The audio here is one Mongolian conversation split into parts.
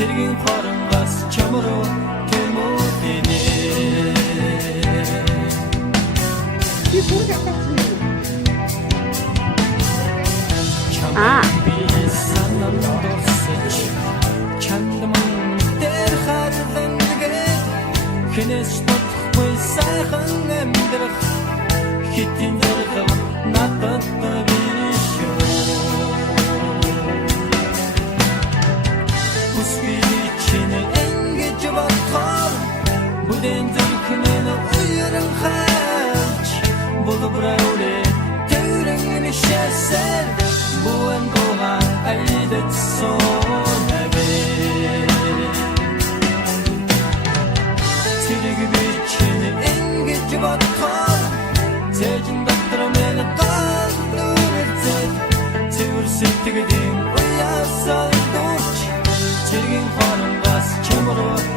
цэргийн хоронгоос чамруу тэмүүдэнэ би санам дурсаж чандман дээр харлан гээ хинээс тотхгүй сайхан амьдрах хитэн зэрэг надад биш Усвичин энгэж батхаар бүдэн зүрхнэн уяран хаач болбрауле тэрэн нишэсэр буэн гоа айдэт сонэвэ Цэрэгвичин энгэж батхаар цэжин доктор мен галдурцэд цэвэр сэтгэлийн уясаа цэргийн хоронгоос чамруу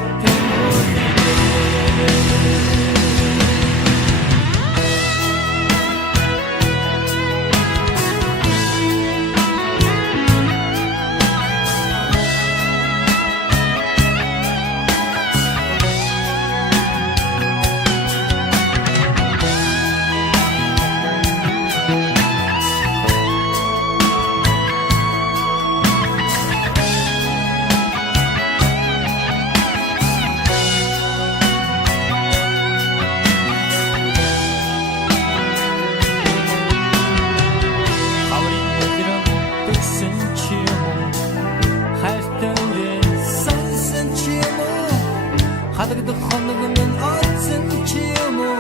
Хадагд хоног минь оцсон ч юм уу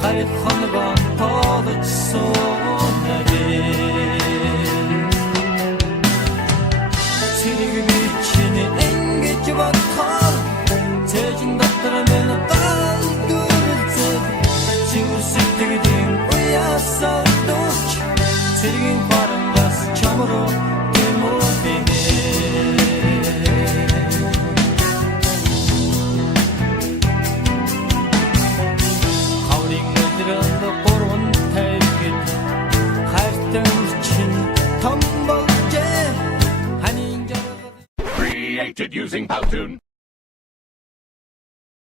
хайх хоногоо тоолж соонавэ Цэрэгвичин ингэж батхаар цэжин доктор минь галдурцэд цэвэр сэтгэлийн уясаа дууч цэргийн хоронгоос чамруу тэмүүдэнэ Created using Powtoon.